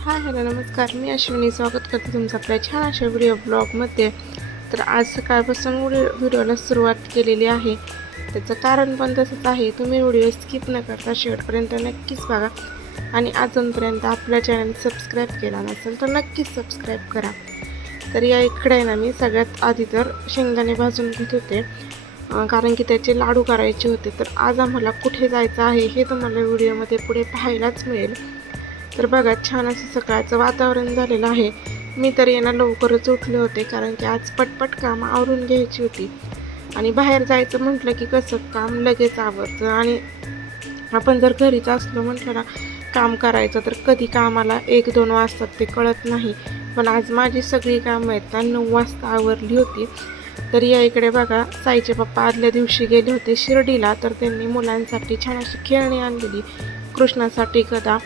Hi hello नमस्कार. मी अश्विनी स्वागत करते तुमचं आपल्या छान अशा व्हिडिओ ब्लॉगमध्ये. तर आज सकाळपासून व्हिडिओला सुरुवात केलेली आहे. त्याचं कारण पण तसंच आहे. तुम्ही व्हिडिओ स्किप न करता शेवटपर्यंत नक्कीच बघा आणि अजूनपर्यंत आपल्या चॅनल सबस्क्राईब केला नसेल तर नक्कीच सबस्क्राईब करा. तर या इकडे ना मी सगळ्यात आधी तर शेंगदाणे भाजून घेत होते, कारण की त्याचे लाडू करायचे होते. तर आज आम्हाला कुठे जायचं आहे हे तुम्हाला व्हिडिओमध्ये पुढे पाहायलाच मिळेल. तर बघा छान असं सकाळचं वातावरण झालेलं आहे. मी तर यांना लवकरच उठले होते, कारण की आज पटपट काम आवरून घ्यायची होती. आणि बाहेर जायचं म्हटलं की कसं काम लगेच आवरतं, आणि आपण जर घरीच असलो म्हटलं ना काम करायचं तर कधी कामाला 1-2 वाजतात ते कळत नाही. पण आज माझी सगळी कामं आहेत ना 9 वाजता आवरली होती. तर या इकडे बघा साईचे पप्पा आदल्या दिवशी गेले होते शिर्डीला. तर त्यांनी मुलांसाठी छान अशी खेळणी आणलेली, कृष्णासाठी गदा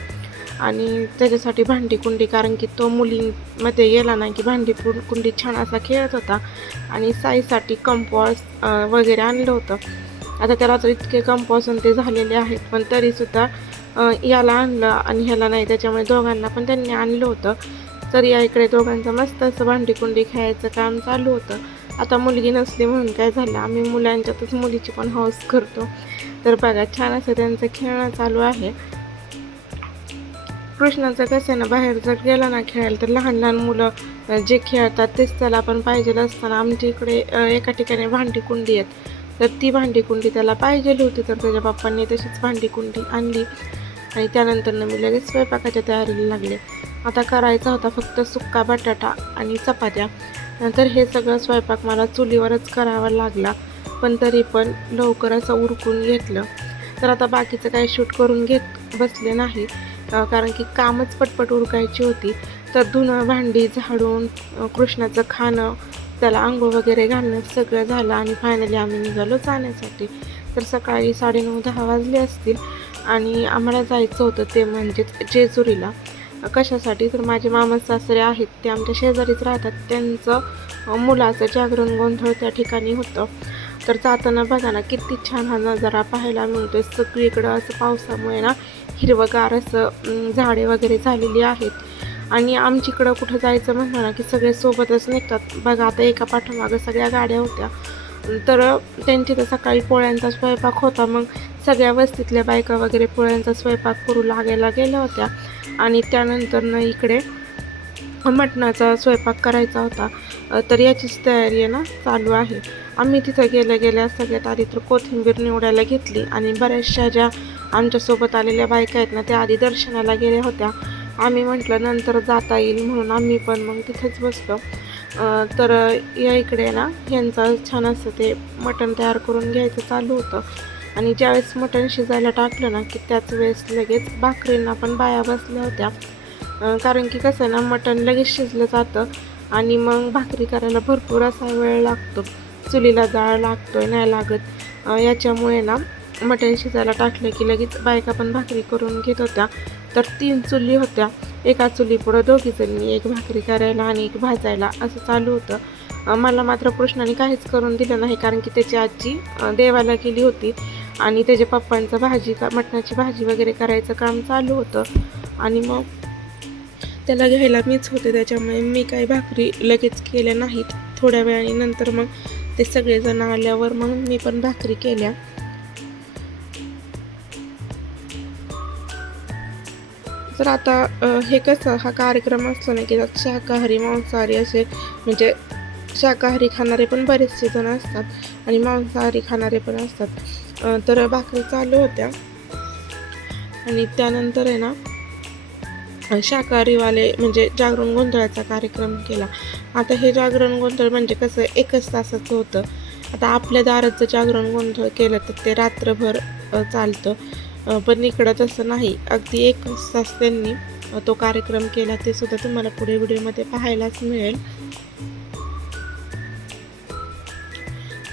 आणि त्याच्यासाठी भांडी कुंडी, कारण की तो मुलींमध्ये गेला नाही की भांडी कुंडी छान असा खेळत होता. आणि साईसाठी कंपॉस वगैरे आणलं होतं. आता त्याला तर इतके कंपॉस ते झालेले आहेत, पण तरीसुद्धा याला आणलं आणि ह्याला नाही, त्याच्यामुळे दोघांना पण त्यांनी आणलं होतं. तर या इकडे दोघांचं मस्त असं भांडी कुंडी खेळायचं काम चालू होतं. आता मुलगी नसली म्हणून काय झालं, आम्ही मुलांच्यातच मुलीची पण हौस करतो. तर बघा छान असं त्यांचं खेळणं चालू आहे. कृष्णाचं कसं आहे ना, बाहेर जर गेला ना खेळायला तर लहान लहान मुलं जे खेळतात तेच त्याला पण पाहिजे असताना आमच्या इकडे एका ठिकाणी भांडी कुंडी आहेत. तर ती भांडी कुंडी त्याला पाहिजे होती, तर त्याच्या पप्पांनी तशीच भांडी कुंडी आणली. आणि त्यानंतर मी लगेच स्वयंपाकाच्या तयारीला लागले. आता करायचा होता फक्त सुक्का बटाटा आणि चपात्या. नंतर हे सगळं स्वयंपाक मला चुलीवरच करावा लागला, पण तरी पण लवकर असं उरकून घेतलं. तर आता बाकीचं काही शूट करून घेत बसले नाही, कारण की कामच पटपट उरकायची होती. तर धुणं भांडी झाडून कृष्णाचं खाणं, त्याला अंघोळ वगैरे घालणं सगळं झालं आणि फायनली आम्ही निघालो जाण्यासाठी. तर सकाळी 9:30-10 वाजले असतील आणि आम्हाला जायचं होतं ते म्हणजेच जेजुरीला. कशासाठी, तर माझे मामा सासरे आहेत ते आमच्या शेजारीच राहतात. त्यांचं मुलाचं जागरण गोंधळ त्या ठिकाणी होतं. तर जाताना बघा ना किती छान हा नजारा पाहायला मिळतोय. सगळीकडं असं पावसामुळे ना हिरवंगार असं झाडे वगैरे झालेली आहेत. आणि आमच्याकडं कुठं जायचं म्हटलं ना की सगळे सोबतच निघतात. बघा आता एका पाठोमागं सगळ्या गाड्या होत्या. तर त्यांची तर सकाळी पोळ्यांचा स्वयंपाक होता. मग सगळ्या वस्तीतल्या बायका वगैरे पोळ्यांचा स्वयंपाक करू लागायला गेल्या होत्या. आणि त्यानंतर इकडे मटणाचा स्वयंपाक करायचा होता. तर याचीच तयारी आहे ना चालू आहे. आम्ही तिथं गेल्या सगळ्यात आधी तर कोथिंबीर निवडायला घेतली. आणि बऱ्याचशा ज्या आमच्यासोबत आलेल्या बायका आहेत ना त्या आधी दर्शनाला गेल्या होत्या. आम्ही म्हटलं नंतर जाता येईल म्हणून आम्ही पण मग तिथेच बसलो. तर या इकडे ना यांचं छान असं ते मटण तयार करून घ्यायचं चालू होतं. आणि ज्यावेळेस मटण शिजायला टाकलं ना की त्याच वेळेस लगेच भाकरींना पण बाया बसल्या होत्या. कारण की कसं ना मटण लगेच शिजलं जातं आणि मग भाकरी करायला भरपूर असा वेळ लागतो. चुलीला जाळ लागतोय नाही लागत, याच्यामुळे ना मटण शिजायला टाकलं की लगेच बायका पण भाकरी करून घेत होत्या. तर 3 चुली होत्या. एका चुलीपुढं दोघीजणी, एक भाकरी करायला आणि एक भाजायला असं चालू होतं. मला मात्र कृष्णाने काहीच करून दिलं नाही, कारण की त्याची आजी देवाला गेली होती आणि त्याच्या पप्पांचं मटणाची भाजी वगैरे करायचं काम चालू होतं. आणि मग त्याला घ्यायला मीच होते, त्याच्यामुळे मी काही भाकरी लगेच केल्या नाहीत. थोड्या वेळाने नंतर मग ते सगळेजण आल्यावर मग मी पण भाकरी केल्या. तर आता हे कसं हा कार्यक्रम असला ना की त्यात शाकाहारी मांसाहारी असे म्हणजे शाकाहारी खाणारे पण बरेचसे जण असतात आणि मांसाहारी खाणारे पण असतात. तर भाकरी चालू होत्या आणि त्यानंतर आहे ना शाकाहारीवाले म्हणजे जागरण गोंधळाचा कार्यक्रम केला. आता हे जागरण गोंधळ म्हणजे कसं 1च तासाचं होतं. आता आपल्या दाराचं जागरण गोंधळ केलं तर ते रात्रभर चालतं, पण इकडं तसं नाही. अगदी 1 तास त्यांनी तो कार्यक्रम केला. ते सुद्धा तुम्हाला पुढे व्हिडिओमध्ये पाहायलाच मिळेल.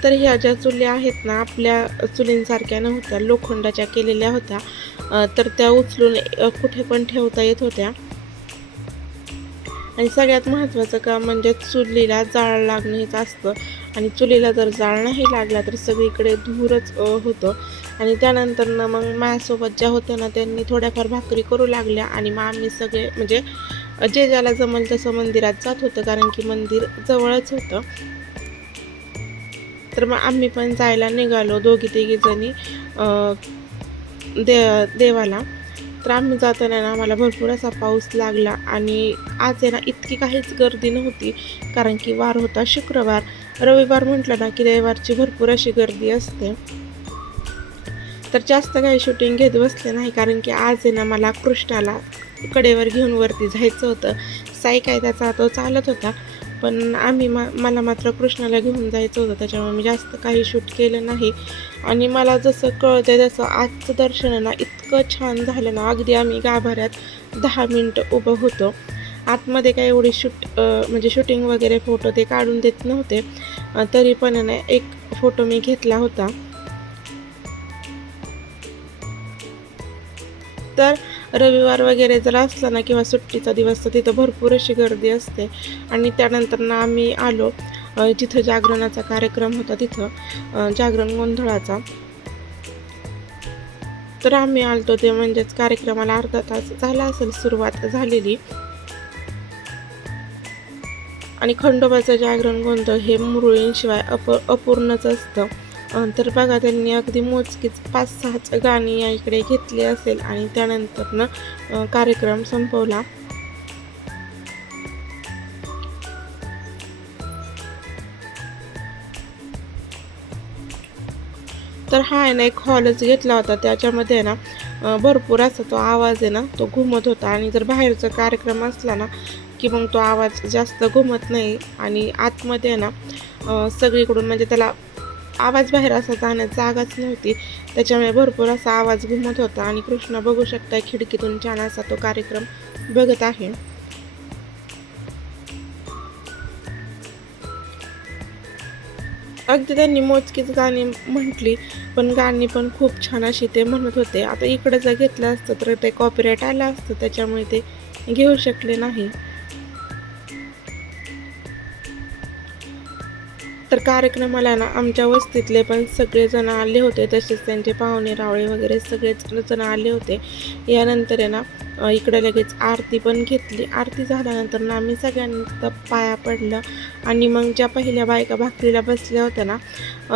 तर ह्या ज्या चुल्या आहेत ना आपल्या चुलींसारख्या नव्हत्या, लोखंडाच्या केलेल्या होत्या. तर त्या उचलून कुठे पण ठेवता येत होत्या. आणि सगळ्यात महत्त्वाचं काम म्हणजे चुलीला जाळ लागणं हेच असतं. आणि चुलीला जर जाळ नाही लागला तर सगळीकडे धूरच होतं आणि त्यानंतर मग माझ्यासोबत ज्या होत्या ना त्यांनी थोड्याफार भाकरी करू लागल्या आणि मग आम्ही सगळे म्हणजे जे ज्याला जमल तसं मंदिरात जात होतं, कारण की मंदिर जवळच होतं. तर मग आम्ही पण जायला निघालो दोघी तिघी जणी देवाला. तर आम्ही जाताना ना आम्हाला भरपूर असा पाऊस लागला आणि आज आहे ना इतकी काहीच गर्दी नव्हती, कारण की वार होता शुक्रवार. रविवार म्हटलं ना की रविवारची भरपूर अशी गर्दी असते. तर जास्त काही शूटिंग घेत बसले नाही, कारण की आज आहे ना मला कृष्णाला कडेवर घेऊन वरती जायचं होतं. साई काय त्याचा तो चालत होता, पण मला मात्र कृष्णाला घेऊन जायचं होतं, त्याच्यामुळे मी जास्त काही शूट केलं नाही. आणि मला जसं कळतंय तसं आजचं दर्शन आहे ना इतकं छान झालं ना, अगदी आम्ही गाभाऱ्यात 10 मिनटं उभं होतो. आतमध्ये काही एवढी म्हणजे शूटिंग वगैरे फोटो ते काढून देत नव्हते, तरी पण आहे ना एक फोटो मी घेतला होता. तर रविवार वगैरे जर असला ना किंवा सुट्टीचा दिवस तर तिथं भरपूर अशी गर्दी असते. आणि त्यानंतर ना आम्ही आलो जिथं जागरणाचा कार्यक्रम होता तिथं जागरण गोंधळाचा. तर आम्ही आलतो ते म्हणजेच कार्यक्रमाला अर्धा तास झाला असेल सुरुवात झालेली. आणि खंडोबाचं जागरण गोंधळ हे मुरळींशिवाय अपूर्णच असतं. तर बघा त्यांनी अगदी मोजकीच 5-6 गाणी या इकडे घेतली असेल आणि त्यानंतरनं कार्यक्रम संपवला. तर हा आहे ना एक हॉलच घेतला होता, त्याच्यामध्ये आहे ना भरपूर असा तो आवाज आहे ना तो घुमत होता. आणि जर बाहेरचा कार्यक्रम असला ना की मग तो आवाज जास्त घुमत नाही. आणि आतमध्ये आहे ना सगळीकडून म्हणजे त्याला आवाज बाहेर असा जाण्याची जागाच नव्हती, त्याच्यामुळे भरपूर असा आवाज घुमत होता. आणि कृष्ण बघू शकता खिडकीतून छान असा तो कार्यक्रम बघत आहे. अगदी त्यांनी मोजकीच गाणी म्हटली, पण गाणी पण खूप छान अशी ते म्हणत होते. आता इकडं जर घेतलं असतं तर ते कॉपीराईट आलं असतं, त्याच्यामुळे ते घेऊ शकले नाही. तर कार्यक्रमाला ना आमच्या वस्तीतले पण सगळेजण आले होते, तसेच त्यांचे पाहुणे रावळे वगैरे सगळेच जण आले होते. यानंतर आहे ना इकडे लगेच आरती पण घेतली. आरती झाल्यानंतर ना आम्ही सगळ्यांना पाया पडलं आणि मग ज्या पहिल्या बायका भाकरीला बसल्या होत्या ना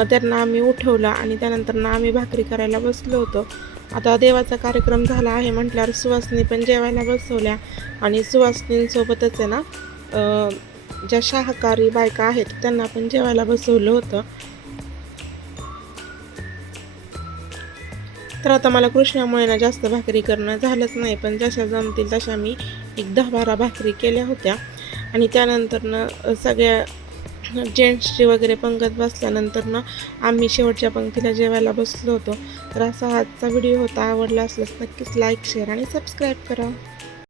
त्यांना आम्ही उठवलं आणि त्यानंतर ना आम्ही भाकरी करायला बसलो होतो. आता देवाचा कार्यक्रम झाला आहे म्हटल्यावर सुवासिनी पण जेवायला बसवल्या आणि सुवासिनींसोबतच आहे ना ज्या शाकाहारी बायका आहेत त्यांना पण जेवायला बसवलं होतं. तर आता मला कृष्णामुळे ना जास्त भाकरी करणं झालंच नाही, पण जशा जमतील तशा मी 10-12 भाकरी केल्या होत्या. आणि त्यानंतरनं सगळ्या जेंट्सची वगैरे पंगत बसल्यानंतरनं आम्ही शेवटच्या पंक्तीला जेवायला बसलो होतो. तर असा आजचा व्हिडिओ होता. आवडला असल्यास नक्कीच लाईक, शेअर आणि सबस्क्राईब करा.